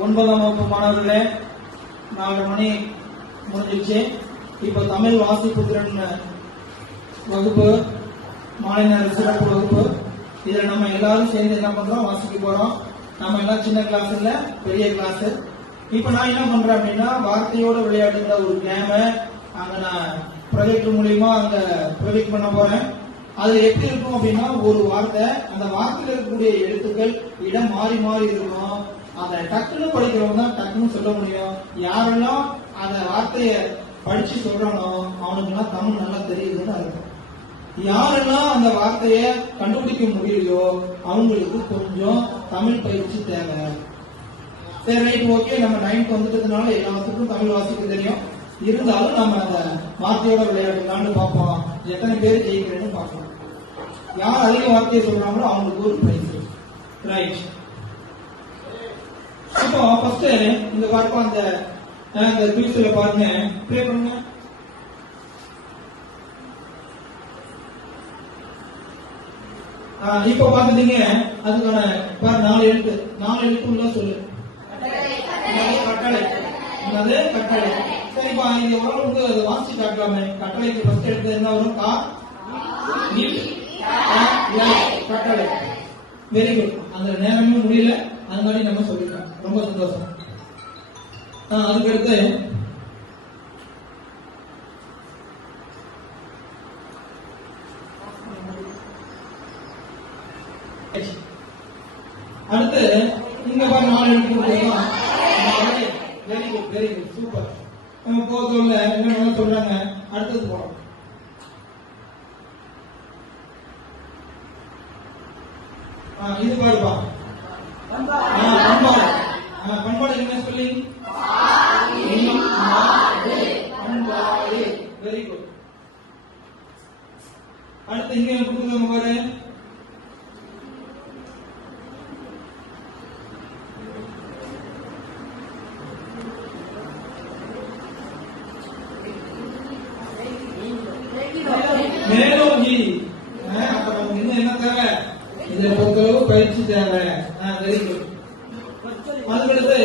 9ஆம் வகுப்பு மாணவர்களே, 4 மணி முடிஞ்சிருச்சு. இப்ப தமிழ் வாசிப்பு திறன் வகுப்பு, மாலை நேர சிறப்பு வகுப்பு. இதுல நம்ம எல்லாரும் சேர்ந்து என்ன பண்றோம், வாசிக்க போறோம். நம்ம எல்லாம் சின்ன கிளாஸ் இல்ல, பெரிய கிளாஸ். இப்ப நான் என்ன பண்றேன் அப்படின்னா, வார்த்தையோட விளையாடுற ஒரு கேம அங்க நான் ப்ரொஜெக்டர் மூலியமா அங்க ப்ரொஜெக்ட் பண்ண போறேன். அதுல எப்படி இருக்கும் அப்படின்னா, ஒரு வார்த்தை, அந்த வார்த்தையில இருக்கக்கூடிய எழுத்துக்கள் இடம் மாறி மாறி இருக்கும். அதை டக்குன்னு படிக்கிறவங்க தான் டக்குன்னு சொல்ல முடியும். யாரெல்லாம் அந்த வார்த்தைய படிச்சு சொல்றானோ அவனுக்கு எல்லாம் தமிழ் நல்லா தெரியுதுன்னு அர்த்தம். யாரெல்லாம் அந்த வார்த்தைய கண்டுபிடிக்க முடியலையோ அவங்களுக்கு கொஞ்சம் தமிழ் பயிற்சி தேவை. சரி, ரைட், ஓகே. நம்ம 9th வந்துட்டதுனால எல்லாத்துக்கும் தமிழ் வாசிக்க தெரியும். இருந்தாலும் நம்ம அந்த வார்த்தையோட விளையாடலான்னு பார்ப்போம். எத்தனை பேர் ஜெயிக்கிறேன்னு பார்ப்போம். யார் அதிக வார்த்தையை சொல்றாங்களோ அவங்களுக்கு ஒரு பிரைஸ். ரைட். இப்போ ஃபர்ஸ்ட் இந்த பார்ப்போம். அந்த குயிஸ்ல பாருங்க, ப்ளே பண்ணுங்க. இப்ப பாத்துட்டீங்க, அதுக்கான 4 எழுத்து. 4 எழுத்து சொல்லு. கட்டளை. என்னது? கட்டளை. சரிப்பா, இது ஓரளவுக்கு அதை வாசிச்சு காட்டலாமே. கட்டளைக்கு ஃபர்ஸ்ட் எழுத்து என்ன வரும்? கட்டளை. Very good. அந்த நேரமே முடியல, அதனால நம்ம சொல்லிக்கலாம். ரொம்ப சந்தோஷம். அதுக்கு அடுத்து இங்க பாரு, 4 எழுத்து கொடுத்துருக்கோம். Very good, very good, super. நம்ம போதும்ல, என்ன சொல்றாங்க. அடுத்தது போறோம். இது பாருப்பா, பண்பாடு. பண்பாடு என்ன சொல்லி? பண்பாடு. Very good. அடுத்து இங்க கொடுத்துருக்காங்க பாரு, மேலோங்கி. அப்ப நமக்கு இன்னும் என்ன தேவை? இதை பொறுத்தளவு பயிற்சி தேவை. Very good. அதுக்கடுத்து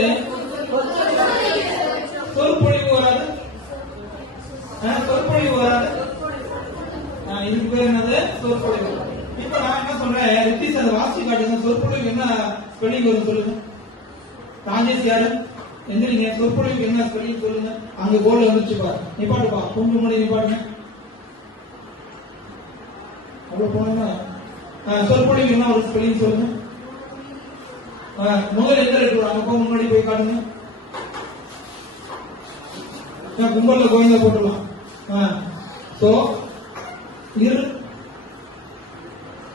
சொற்பொழிவு வராது. சொற்பொழிவு வராது. இதுக்கு பேர் என்னது? சொற்பொழிவு. இப்ப நான் என்ன சொல்றேன், ரித்தீஷ் அதை வாசி காட்டுங்க. சொற்பொழிவு என்ன ஸ்பெல்லிங் வரும் சொல்லுங்க. ராஜேஷ் யாரு? எந்திரிங்க. சொற்பொழிவுக்கு என்ன ஸ்பெல்லிங் சொல்லுங்க. அங்க போர்டுல வந்துச்சு பாரு. நிப்பாட்டுப்பா, கொஞ்சம் முன்னாடி நிப்பாட்டுங்க. அவ்வளவு போனா சொற்பொழிவு என்ன ஒரு ஸ்பெல்லிங் சொல்லுங்க. முதல்ல எந்த லெட்டர்? அங்க போக முன்னாடி போய் காட்டுங்க. கும்பல்ல கோயங்க போட்டுடலாம். சோ இரு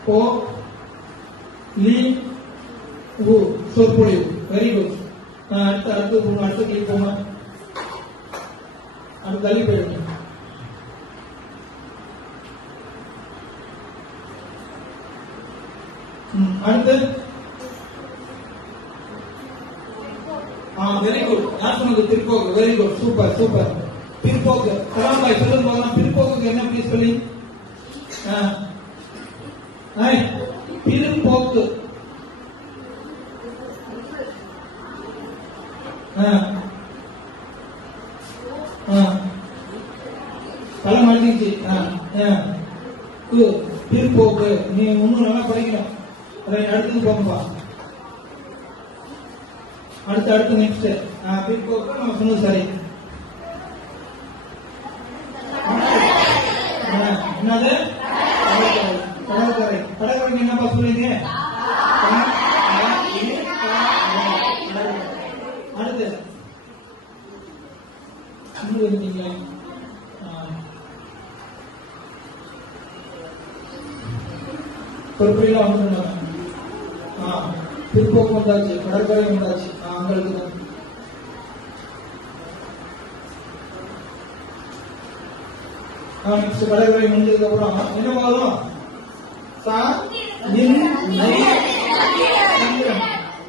போ லி உ சொற்பொழிவு. Very good. அடுத்த கிளிக் போங்க. அடுத்த தள்ளி போயிடுங்க. அடுத்து வெரி குட். யார் சொன்னது? பிற்போக்கு. Very good, super super. பிற்போக்கு. கலாம்பாய் சொல்லுங்க போகலாம். பிற்போக்கு என்ன ப்ளீஸ் சொல்லி? பிற்போக்கு. பல மாட்டிச்சு. பிற்போக்கு. நீ இன்னும் நல்லா படிக்கணும். அடுத்தது போங்கப்பா. அடுத்து நெக்ஸ்ட் பிற்போக்கு நம்ம சொன்னது சரி. என்னது? கடற்கரை. கடற்கரை என்னப்பா சொல்றீங்க? அடுத்து இருந்தீங்க. பொறுப்பெல்லாம் வந்து பிற்போக்கு வந்தாச்சு, கடற்கரை வந்தாச்சு. அங்களுக்கு நெக்ஸ்ட் கடற்கரை முடிஞ்சதுக்கு அப்புறம் என்ன வரும்?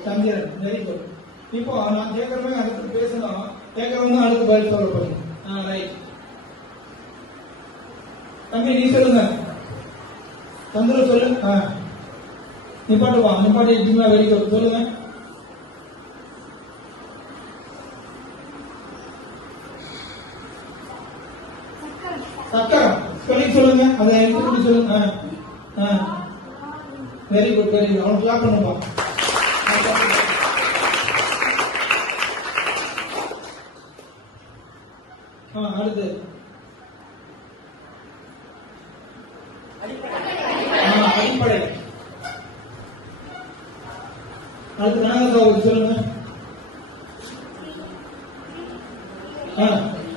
சந்திரன். Very good. இப்போ நான் கேட்கறவங்க அடுத்து பேசணும். கேட்கறவங்க அடுத்து பதில் சொல்ல போறீங்க. ரைட். தம்பி நீ சொல்லுங்க. சந்திரன் சொல்லு. நிப்பாட்டுவா. நிப்பாட்டி வெரி குட். சொல்லுங்க. சக்கரம் ஸ்பெல்லிங் சொல்லுங்க. அதை எடுத்து சொல்லுங்க. Very good very good. அவனுக்கு கிளாப் பண்ணுப்பா. அடுத்து அடிப்படை. அடுத்து நாகசாவுக்கு சொல்லுங்க.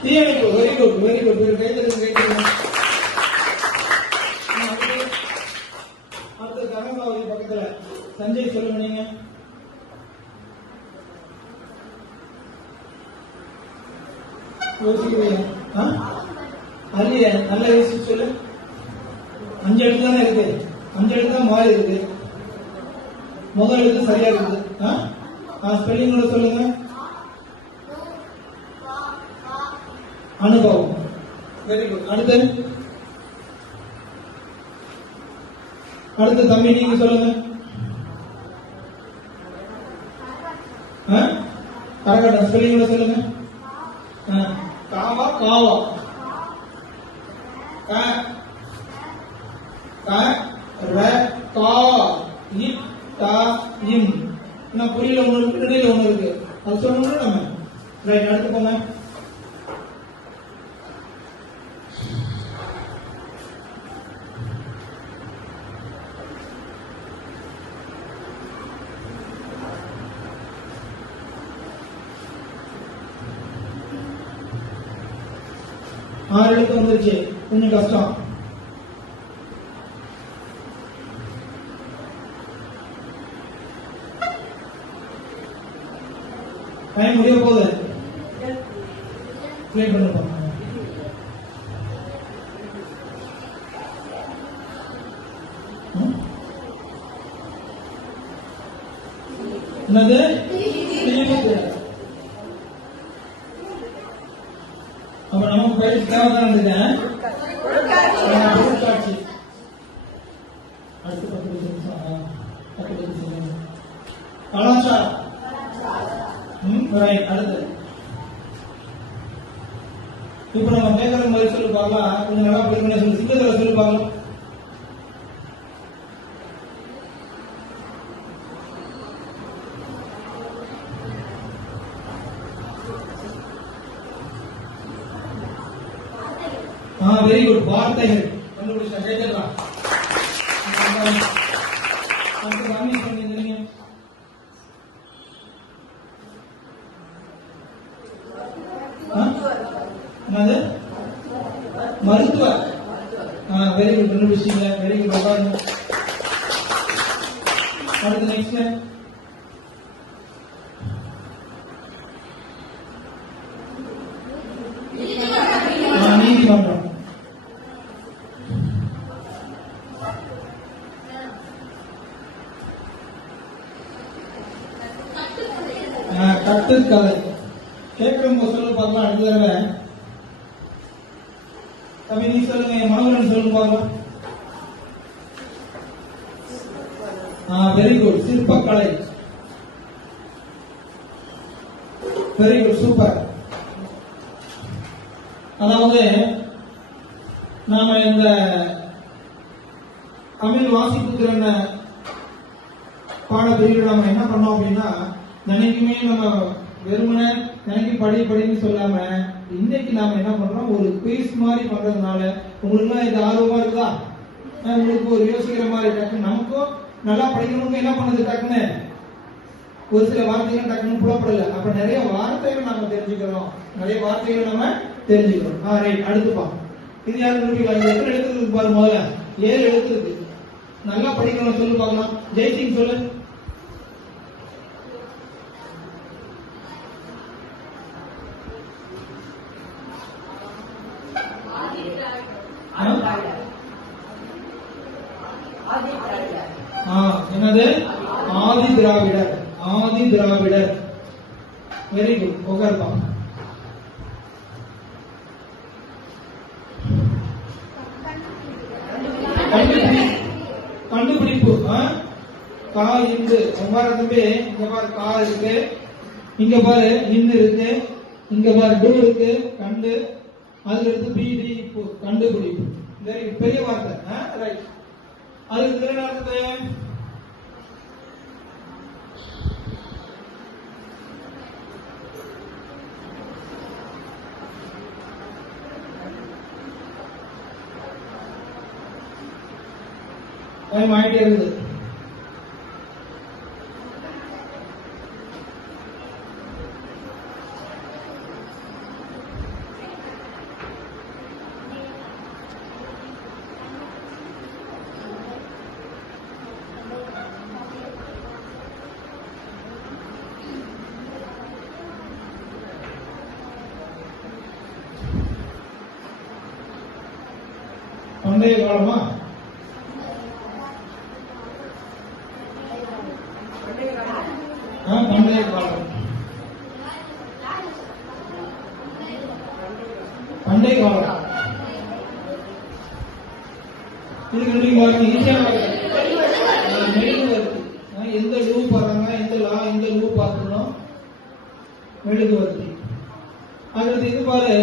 தீயணைப்பு. Very good very good. கைத்தறிங்க. அடுத்து கனகாவதி பக்கத்துல சஞ்சய் சொல்லுங்க. நீங்க அல்லையா? நல்ல யோசிச்சு சொல்லு. 5 எழுத்து தானே இருக்கு. 5 எழுத்து தான் மாறி இருக்கு. முதல் எழுத்து சரியா இருக்குது. ஸ்பெல்லிங் சொல்லுங்க. அனுபவம். Very good. அடுத்து தம்பி நீங்க சொல்லுங்க. கரகட்டம். ஸ்பெல்லிங் சொல்லுங்க. காவா காவா. புரியல ஒண்ணு இருக்கு, இடையில ஒண்ணு இருக்கு. அது சொல்லணும் நம்ம. ரைட். அடுத்து போங்க. ஆறு எழுத்து வந்துருச்சு. கொஞ்சம் கஷ்டம். டைம் முடிய போகுது. கிளியர் பண்ணுப்போம். என்னது? அப்ப நமக்கு பயிற்சி தேவைதான் இருந்துட்டேன். அடுத்து 10 நிமிஷம். கலாச்சாரம். அடுத்து இப்ப நம்ம மேகரம் மாதிரி சொல்லி பார்க்கலாம். கொஞ்சம் நல்லா படிக்கணும் சொல்லி சிங்கத்துல சொல்லி பார்க்கலாம். Very good. வார்த்தைகள் கண்டுபிடிச்சா கேட்கலாம். மருத்துவர். Very good. கண்டுபிடிச்சீங்க. Very good. அடுத்து நெக்ஸ்ட் நீதிமன்றம். கட்டுக்கலை. கேட்கும் சொல்ல பார்க்கலாம். அடுத்த தடவை தம்பி நீ சொல்லுங்க. மனோகரன் சொல்லுங்க பார்க்கலாம். Very good. சிற்பக்கலை. Very good. சூப்பர். அதாவது நாம இந்த தமிழ் வாசிப்பு திறன பாடப்பிரிவு நம்ம என்ன பண்ணோம் அப்படின்னா, நினைக்குமே நம்ம வெறுமனே நினைக்கு படின்னு சொல்லாம இன்னைக்கு நாம என்ன பண்றோம், ஒரு குயிஸ் மாதிரி பண்றதுனால உங்களுக்கு இது ஆர்வமா இருக்குதா? உங்களுக்கு ஒரு யோசிக்கிற மாதிரி டக்குன்னு நமக்கும் நல்லா படிக்கணும்னு என்ன பண்ணுது, டக்குன்னு ஒரு சில வார்த்தைகள் டக்குன்னு புலப்படல. அப்ப நிறைய வார்த்தைகள் நம்ம தெரிஞ்சுக்கிறோம். ரைட். அடுத்துப்பா இது யாரு நிரூபிக்கலாம். எத்தனை எழுத்து இருக்கு பாரு. முதல்ல 7 எழுத்து இருக்கு. நல்லா படிக்கணும். சொல்லு பார்க்கலாம். ஜெய்சிங் சொல்லு. என்னது? ஆதி திராவிடர். ஆதி திராவிடர். Very good. உட்காருப்பா. கண்டுபிடிப்பு. கா இந்து. தம்பி இங்க பாரு. கா இருக்கு. இங்க பாரு இன்னு இருக்கு. இங்க பாரு டு இருக்கு. கண்டு. அதுல இருந்து பி டி கண்டுபிடிப்பு கண்டுபிடிப்பு பெரிய வார்த்தை ரைட். அதுக்கு திறன் அர்த்தத்தை டைம் ஆயிட்டே இருக்குது. பண்டைய காலமா பண்டைய காலம் பண்டைய காலம் இது கண்டிப்பாக ஈஸியான மெழுகுவர்த்தி. எந்த லூ பாருங்க, எந்த லா எந்த லூ பார்க்கணும் மெழுகுவர்த்தி. அடுத்து இது பாரு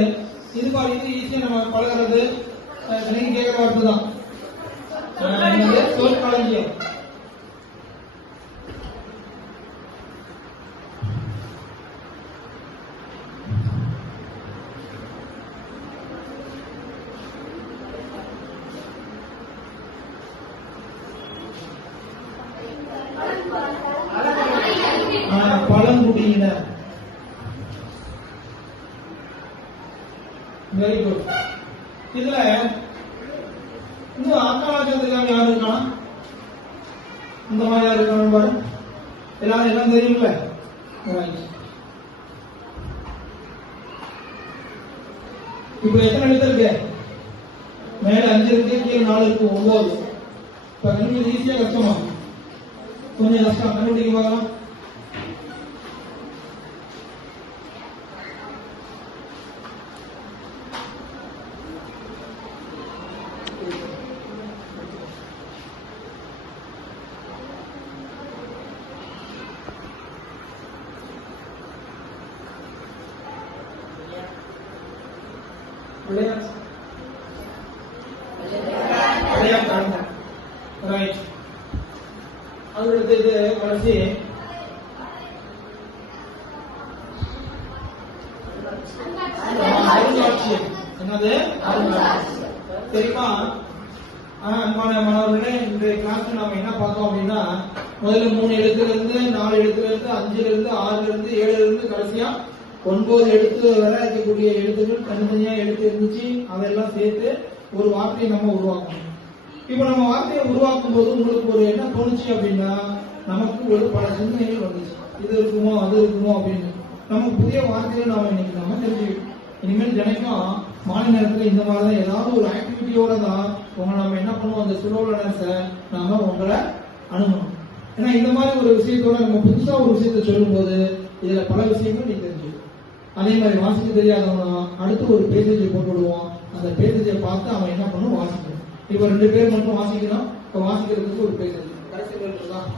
இது ஈஸியா நம்ம பழகிறது நீங்க கேட்கிற வார்த்தை தான் சொற்களஞ்சியம். பழங்குடியினர். Very good. இதுல இன்னும் ஆக்காலத்துல யாரு இருக்கா? இந்த மாதிரி யாரு இருக்காங்க பாரு. எல்லாரும் எல்லாம் தெரியுங்கள. இப்ப எத்தனை எழுத்து இருக்கு? மேல 5 இருக்கு, கீழே 4 இருக்கு, 9. இப்ப கண்டுபிடிக்க ஈஸியா கஷ்டமா? கொஞ்சம் கஷ்டம். கண்டுபிடிக்க பார்க்கலாம். ரைட். அடுத்தது கடைசி அருங்காட்சியகம். என்னது? அருங்காட்சியகம். சரிப்பா. மாணவர்களே, இன்றைய கிளாஸ் நாம என்ன பார்த்தோம் அப்படின்னா, முதல்ல 3 எழுத்துல இருந்து 4 எழுத்துல இருந்து 5ல இருந்து 6ல இருந்து 7ல இருந்து கடைசியா 9 எழுத்து வரை இருக்கக்கூடிய எழுத்துக்கள் தனித்தனியா எழுத்து இருந்துச்சு. அதெல்லாம் சேர்த்து ஒரு வார்த்தையை நம்ம உருவாக்கணும். இப்ப நம்ம வார்த்தையை உருவாக்கும் போது உங்களுக்கு ஒரு என்ன தோணுச்சு அப்படின்னா, நமக்கு ஒரு பல சிந்தனைகள் வந்துச்சு. இது இருக்குமோ அது இருக்குமோ அப்படின்னு. நமக்கு புதிய வார்த்தைகள் நாம இன்னைக்கு நம்ம தெரிஞ்சுக்கிட்டோம். இனிமேல் தினைக்கும் மாலை நேரத்துல இந்த மாதிரிதான் ஏதாவது ஒரு ஆக்டிவிட்டியோட தான் உங்களை நம்ம என்ன பண்ணுவோம், அந்த சுலோலனஸை நாம உங்களை அணுகணும். ஏன்னா இந்த மாதிரி ஒரு விஷயத்தோட நம்ம புதுசா ஒரு விஷயத்த சொல்லும் போது இதுல பல விஷயங்கள் நீ தெரிஞ்சுக்கணும். அதே மாதிரி வாசிக்க தெரியாதவனா அடுத்து ஒரு பேசேஜை போட்டு விடுவோம். அந்த பேசேஜை பார்த்து அவன் என்ன பண்ணும், வாசிக்கணும். இப்ப 2 பேர் மட்டும் வாசிக்கணும். இப்ப வாசிக்கிறதுக்கு ஒரு பேசேஜ் கடைசி தான்